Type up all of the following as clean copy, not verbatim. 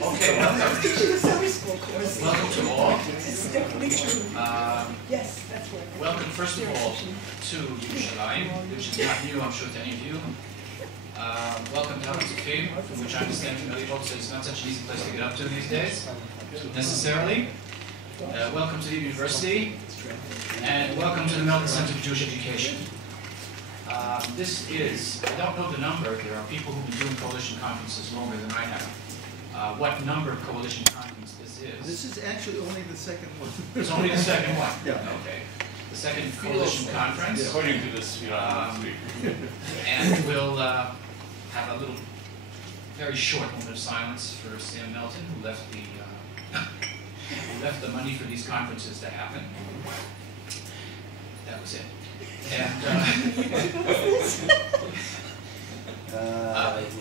Okay, welcome. Teaching a Sunday school course. Welcome to all. It's definitely true. Yes, that's what. Welcome, first of all, to Yerushalayim, which is not new, I'm sure, to any of you. Welcome to Fame, from which I understand from many folks that it's not such an easy place to get up to these days, necessarily. Welcome to the university, and welcome to the Melton Center for Jewish Education. This is, I don't know the number, there are people who've been doing coalition conferences longer than I have. What number of coalition conference this is? This is actually only the second one. It's only the second one? Yeah. Okay. The second coalition conference. Yeah. According to this, you know, and we'll have a little, very short moment of silence for Sam Melton, who left the money for these conferences to happen. That was it. And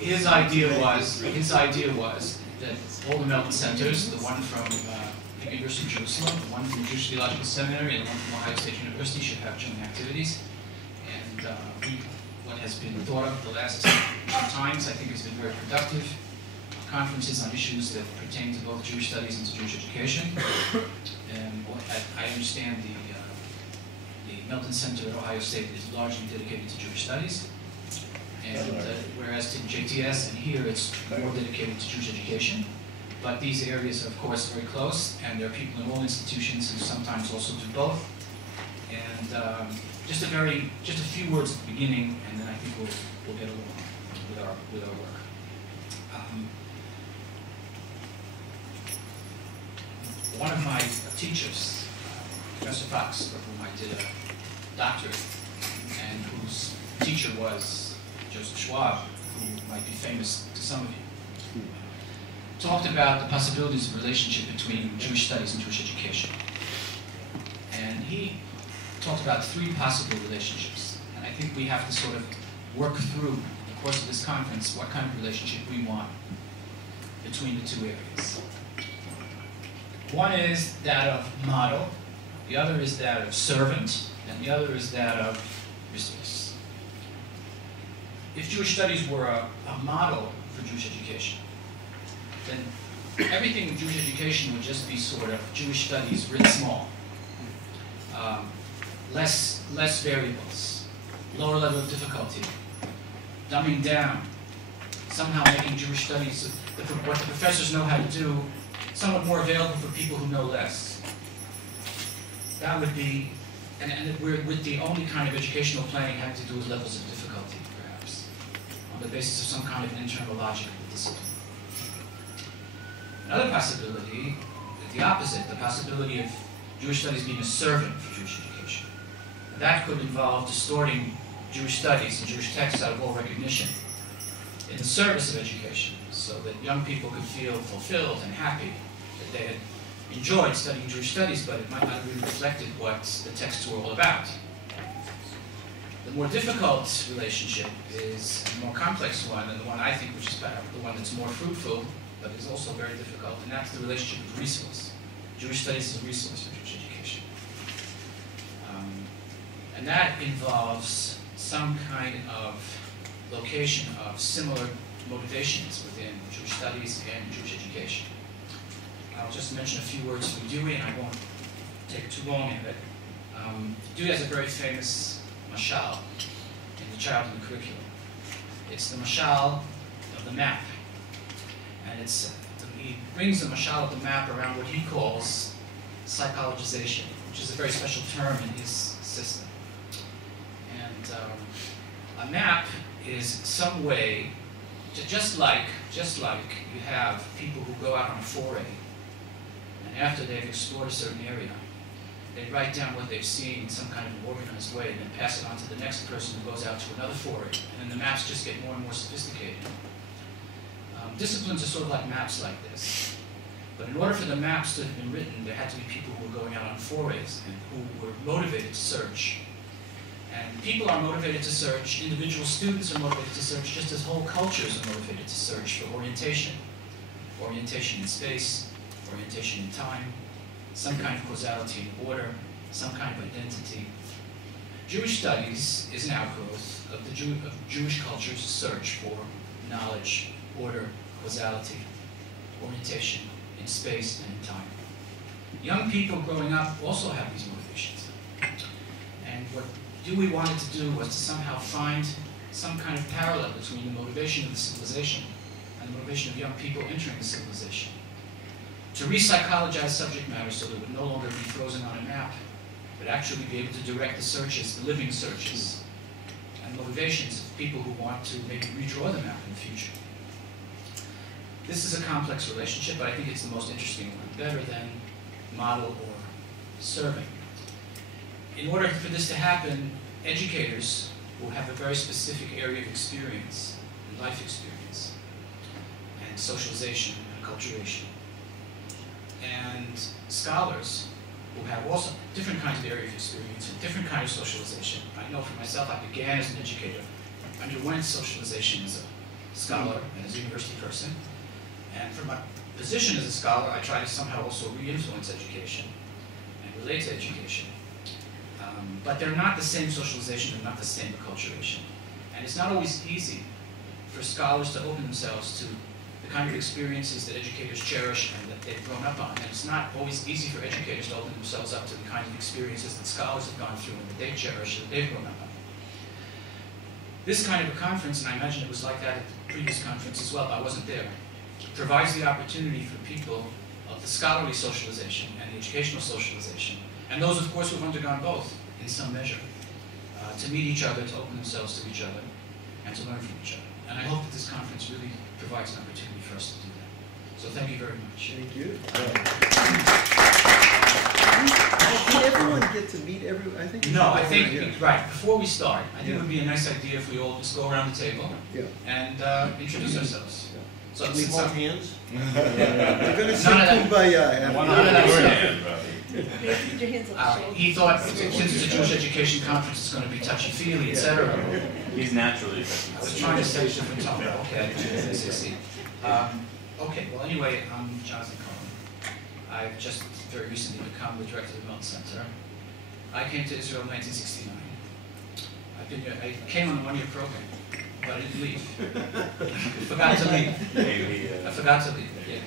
his idea was that all the Melton centers, the one from the University of Jerusalem, the one from the Jewish Theological Seminary, and the one from Ohio State University should have joint activities. And what has been thought of the last times, I think, has been very productive. Conferences on issues that pertain to both Jewish studies and to Jewish education. And I understand the Melton Center at Ohio State is largely dedicated to Jewish studies. And whereas to JTS and here it's more dedicated to Jewish education. But these areas are of course very close, and there are people in all institutions who sometimes also do both. And just a few words at the beginning, and then I think we'll get along with our work. One of my teachers, Professor Fox, for whom I did a doctorate, and whose teacher was Joseph Schwab, who might be famous to some of you, talked about the possibilities of relationship between Jewish studies and Jewish education. And he talked about three possible relationships. And I think we have to sort of work through, in the course of this conference, what kind of relationship we want between the two areas. One is that of model, the other is that of servant, and the other is that of resource. If Jewish studies were a model for Jewish education, then everything in Jewish education would just be sort of Jewish studies writ small. Less variables, lower level of difficulty, dumbing down, somehow making Jewish studies, what the professors know how to do, somewhat more available for people who know less. That would be, and with the only kind of educational planning having to do with levels of difficulty, perhaps, on the basis of some kind of internal logic of the discipline. Another possibility, the opposite, the possibility of Jewish studies being a servant for Jewish education. That could involve distorting Jewish studies and Jewish texts out of all recognition in the service of education, so that young people could feel fulfilled and happy that they had enjoyed studying Jewish studies, but it might not really reflected what the texts were all about. The more difficult relationship is a more complex one, and the one I think which is better, the one that's more fruitful, but is also very difficult, and that's the relationship with resource. Jewish studies is a resource for Jewish education. And that involves some kind of location of similar motivations within Jewish studies and Jewish education. I'll just mention a few words from Dewey, and I won't take too long in it. Dewey has a very famous mashal in The Child in the Curriculum. It's the mashal of the map. And he brings the mashal of the map around what he calls psychologization, which is a very special term in his system. And a map is some way to, just like you have people who go out on a foray, and after they've explored a certain area, they write down what they've seen in some kind of an organized way, and then pass it on to the next person who goes out to another foray, and then the maps just get more and more sophisticated. Disciplines are sort of like maps like this. But in order for the maps to have been written, there had to be people who were going out on forays and who were motivated to search. And people are motivated to search, individual students are motivated to search, just as whole cultures are motivated to search for orientation. Orientation in space, orientation in time, some kind of causality and order, some kind of identity. Jewish studies is an outgrowth of Jewish culture's search for knowledge, order, causality. orientation in space and in time. Young people growing up also have these motivations. And what Dewey wanted to do was to somehow find some kind of parallel between the motivation of the civilization and the motivation of young people entering the civilization. To re-psychologize subject matter so that it would no longer be frozen on a map, but actually be able to direct the searches, the living searches, and motivations of people who want to maybe redraw the map in the future. This is a complex relationship, but I think it's the most interesting one, better than model or survey. In order for this to happen, educators will have a very specific area of experience, and life experience, and socialization and acculturation. And scholars will have also different kinds of area of experience and different kind of socialization. I know for myself, I began as an educator, underwent socialization as a scholar and as a university person. And for my position as a scholar, I try to somehow also re-influence education and relate to education. But they're not the same socialization, they're not the same acculturation. And it's not always easy for scholars to open themselves to the kind of experiences that educators cherish and that they've grown up on. And it's not always easy for educators to open themselves up to the kind of experiences that scholars have gone through and that they cherish and that they've grown up on. This kind of a conference, and I imagine it was like that at the previous conference as well, I wasn't there, provides the opportunity for people of the scholarly socialization and the educational socialization, and those, of course, who have undergone both in some measure, to meet each other, to open themselves to each other, and to learn from each other. And I hope that this conference really provides an opportunity for us to do that. So thank you very much. Thank you. Did everyone get to meet everyone? I think. No, I think, right, before we start, I think it would be a nice idea if we all just go around the table and introduce ourselves. So Can we hold hands? We're going to sing Kumbaya. Put your hands on the shoulder. He thought, since it's a Jewish education conference, it's going to be touchy-feely, etc. He's naturally. I was trying to say a different tone. Okay, okay, well, anyway, I'm Jonathan Cohen. I've just very recently become the director of the Melton Center. I came to Israel in 1969. I came on a one-year program, but I didn't leave. Forgot to leave. I forgot to leave, yeah.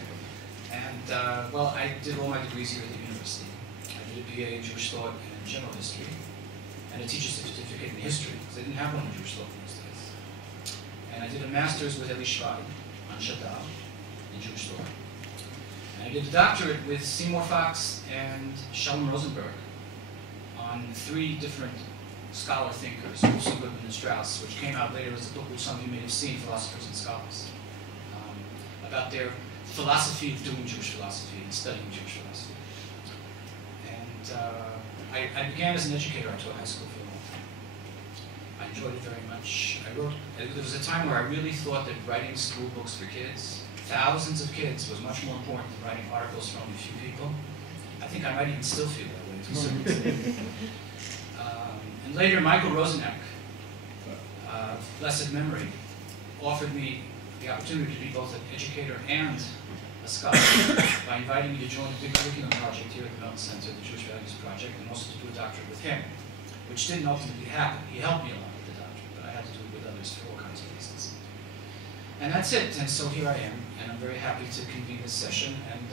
And, well, I did all my degrees here at the university. I did a BA in Jewish thought and general history, and a teacher's certificate in history, because they didn't have one in Jewish thought in those days. And I did a master's with Eli Schwab on Shadal in Jewish thought. And I did a doctorate with Seymour Fox and Shalom Rosenberg on 3 different scholar thinkers, Wilson, Goodman, and Strauss, which came out later as a book which some of you may have seen, Philosophers and Scholars, about their philosophy of doing Jewish philosophy and studying Jewish philosophy. And I began as an educator. I taught high school for a long time. I enjoyed it very much. There was a time where I really thought that writing school books for kids, thousands of kids, was much more important than writing articles for only a few people. I think I might even still feel that way to a certain extent. And later, Michael Rosenack, blessed memory, offered me the opportunity to be both an educator and a scholar by inviting me to join a big curriculum project here at the Melton Center, the Jewish Values Project, and also to do a doctorate with him, which didn't ultimately happen. He helped me a lot with the doctorate, but I had to do it with others for all kinds of reasons. And that's it, and so here I am, and I'm very happy to convene this session, and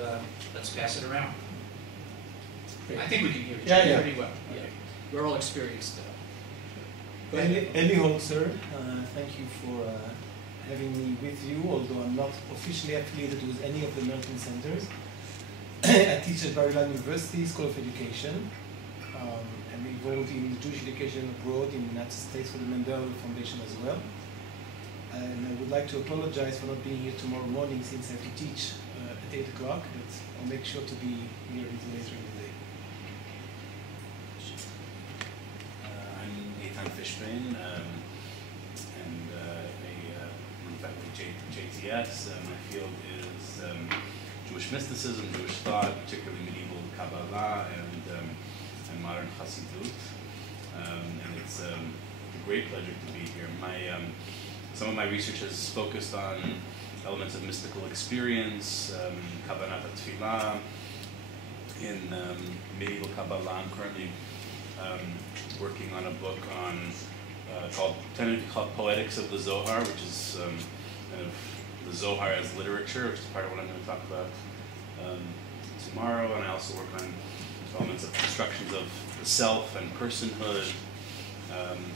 let's pass it around. I think we can hear each other pretty well. Yeah. We're all experienced. Eli Holzer, thank you for having me with you, although I'm not officially affiliated with any of the Melton centers. I teach at Bar-Ilan University School of Education. I'm involved in Jewish education abroad in the United States for the Mandela Foundation as well. And I would like to apologize for not being here tomorrow morning since I have to teach at 8 o'clock, but I'll make sure to be here a little later in the day. I'm Fishbane, and in fact with JTS, my field is Jewish mysticism, Jewish thought, particularly medieval Kabbalah and modern Hasidut. And it's a great pleasure to be here. Some of my research has focused on elements of mystical experience, Kavanat Tefillah, in medieval Kabbalah. I'm currently working on a book on tentatively called Poetics of the Zohar, which is kind of the Zohar as literature, which is part of what I'm going to talk about tomorrow. And I also work on elements of constructions of the self and personhood,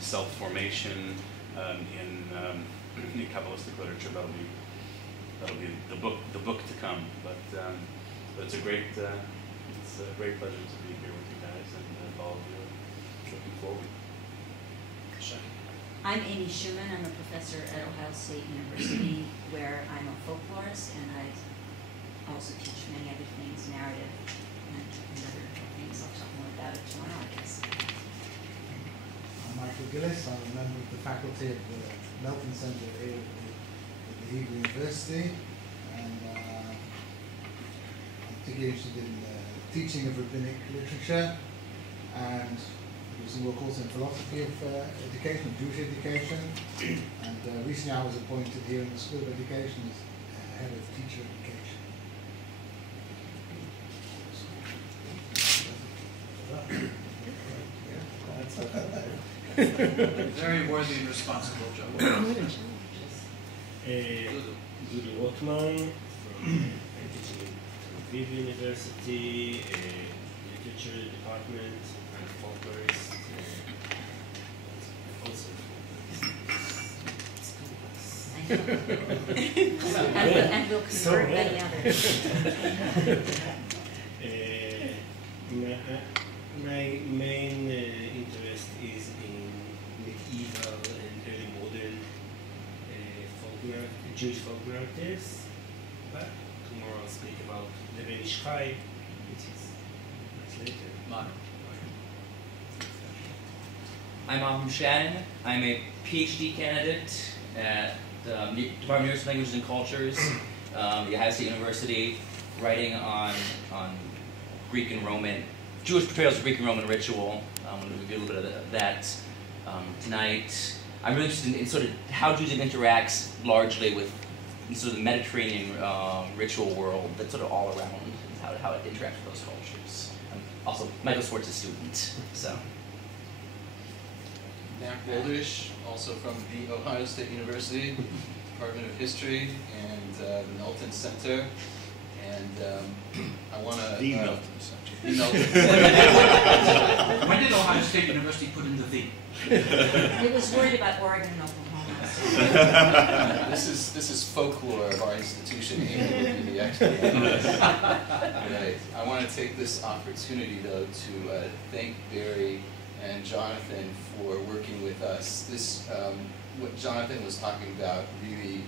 self-formation in Kabbalistic literature. That'll be the book to come. But it's a great pleasure to be here with you guys and all of you. Looking forward. I'm Amy Schumann. I'm a professor at Ohio State University, where I'm a folklorist, and I also teach many other things, narrative and other things. I'll talk more about it tomorrow, I guess. I'm Michael Gillis. I'm a member of the faculty of the Melton Center here at the Hebrew University, and I'm particularly interested in teaching of rabbinic literature, and do some work also in philosophy of education, of Jewish education, and recently I was appointed here in the School of Education as head of teacher education. Very worthy and responsible job. Dudi Wortman from teaching at Viv University, literature department, and folklorist. Also and we'll convert many others. My main interest is in medieval and early modern Jewish folk narratives. But tomorrow I'll speak about the Ben Ish Chai, which is much later. I'm Ahmed Shannon. I'm a PhD candidate at the Department of Languages and Cultures, the Ohio State University, writing on Greek and Roman, Jewish portrayals of Greek and Roman ritual. I'm going to review a little bit of that tonight. I'm really interested in sort of how Judaism interacts largely with sort of the Mediterranean ritual world that's sort of all around, and how it interacts with those cultures. I'm also Michael Swartz's student, so. Mac Boldish, also from the Ohio State University, Department of History, and the Melton Center. And I want to... The Melton Center. The Melton When did Ohio State University put in the "the"? It was worried about Oregon and Oklahoma. This is folklore of our institution. Amy will be the expert on this. Right. I want to take this opportunity, though, to thank Barry and Jonathan for working with us. This, what Jonathan was talking about really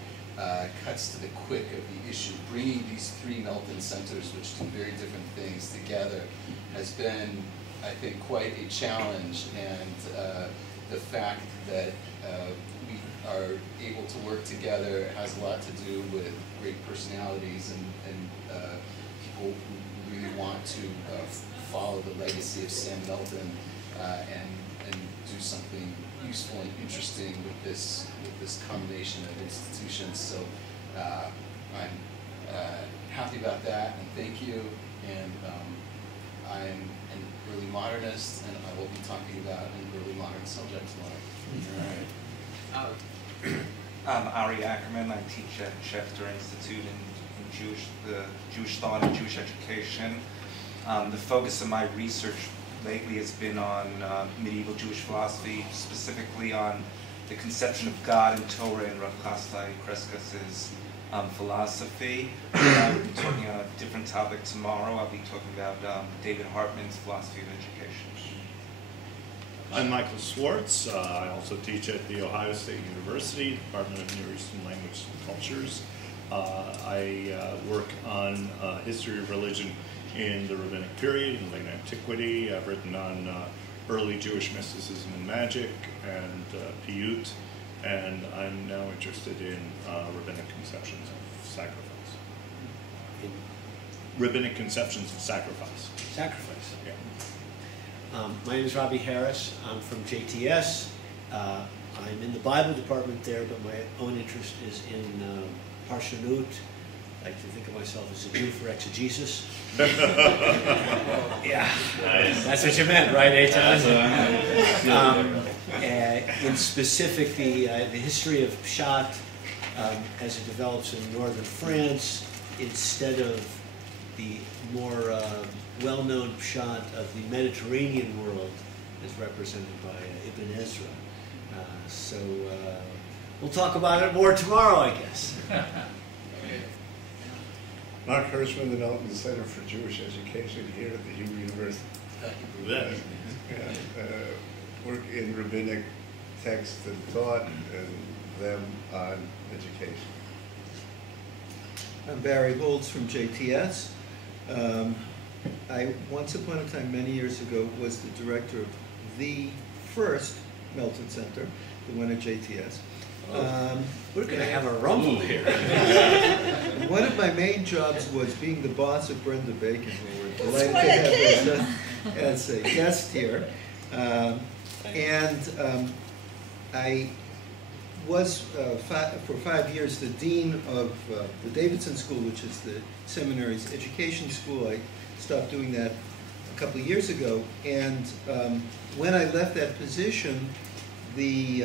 cuts to the quick of the issue. Bringing these three Melton centers, which do very different things, together has been, I think, quite a challenge, and the fact that we are able to work together has a lot to do with great personalities and people who really want to follow the legacy of Sam Melton and do something useful and interesting with this combination of institutions. So I'm happy about that, and thank you. And I'm an early modernist, and I will be talking about an early modern subject tomorrow. All right. I'm Ari Ackerman. I teach at Schefter Institute in the Jewish thought and Jewish education. The focus of my research lately has been on medieval Jewish philosophy, specifically on the conception of God in Torah and Rav Chasdai Kreskas's philosophy. I'll be talking on a different topic tomorrow. I'll be talking about David Hartman's philosophy of education. I'm Michael Swartz. I also teach at the Ohio State University, Department of Near Eastern Languages and Cultures. I work on history of religion in the rabbinic period, in late antiquity. I've written on early Jewish mysticism and magic, and piyut, and I'm now interested in rabbinic conceptions of sacrifice. Rabbinic conceptions of sacrifice. Sacrifice. Yeah. My name is Robbie Harris. I'm from JTS. I'm in the Bible department there, but my own interest is in Parshanut. I like to think of myself as a Jew for exegesis. Yeah, nice. That's what you meant, right, Eitan? In specific, the history of Pshat as it develops in northern France, instead of the more well-known pshat of the Mediterranean world as represented by Ibn Ezra. So we'll talk about it more tomorrow, I guess. Mark Hirschman, the Melton Center for Jewish Education here at the Hebrew University. Work in rabbinic text and thought and them on education. I'm Barry Holtz from JTS. I, once upon a time, many years ago, was the director of the first Melton Center, the one at JTS. We're going to have a rumble here. One of my main jobs was being the boss of Brenda Bacon, who we're delighted to have as a guest here. I was, for 5 years, the dean of the Davidson School, which is the seminary's education school. I stopped doing that a couple of years ago. And when I left that position, the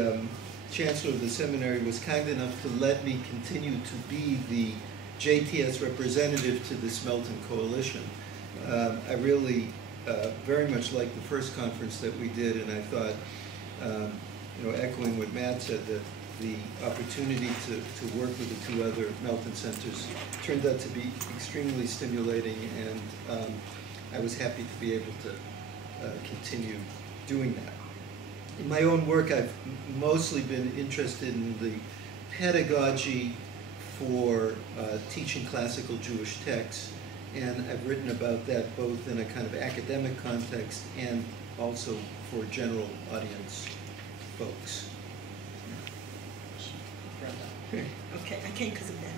chancellor of the seminary was kind enough to let me continue to be the JTS representative to this Melton coalition. I really very much liked the first conference that we did, and I thought, echoing what Matt said, that the opportunity to work with the two other Melton centers turned out to be extremely stimulating, and I was happy to be able to continue doing that. In my own work, I've mostly been interested in the pedagogy for teaching classical Jewish texts, and I've written about that both in a kind of academic context and also for general audience folks. Okay, I came because of Barry,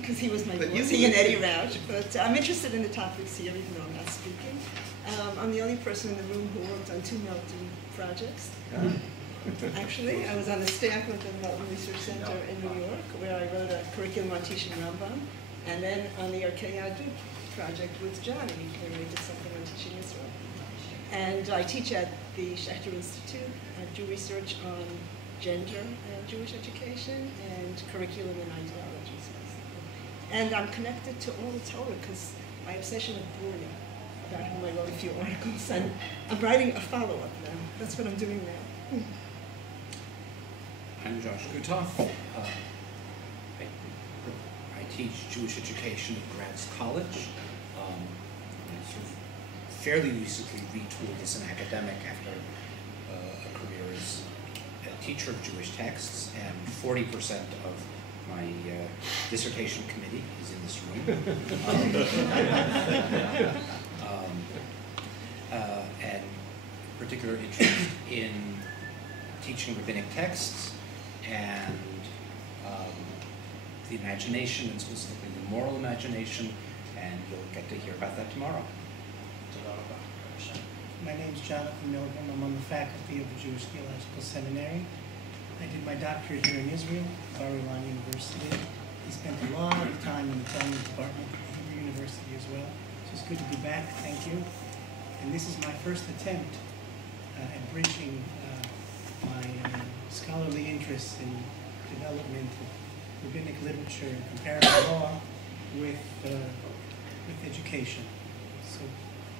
because he was my boss, he and Eddie Rauch, but I'm interested in the topics here, even though I'm not speaking. I'm the only person in the room who worked on 2 Melton projects. Actually, I was on the staff of the Melton Research Center in New York, where I wrote a curriculum on teaching Rambam, and then on the Arkei Yadut project with Johnny, where we did something on teaching Israel. And I teach at the Schechter Institute. I do research on gender and Jewish education and curriculum and ideologies. And I'm connected to all the Torah because my obsession with Bruni, about whom I wrote a few articles, and I'm writing a follow-up now. That's what I'm doing now. I'm Josh Gutoff. I teach Jewish education at Grants College. I sort of fairly recently retooled as an academic after a career as a teacher of Jewish texts, and 40% of my dissertation committee is in this room. And particular interest in teaching rabbinic texts and the imagination, and specifically the moral imagination, and you'll get to hear about that tomorrow. My name is Jonathan Milgram. I'm on the faculty of the Jewish Theological Seminary. I did my doctorate here in Israel, Bar-Ilan University. I spent a lot of time in the Talmud department at Hebrew University as well. So it's good to be back, thank you. And this is my first attempt at bridging my scholarly interests in development of rabbinic literature and comparative law with education. So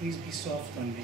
please be soft on me.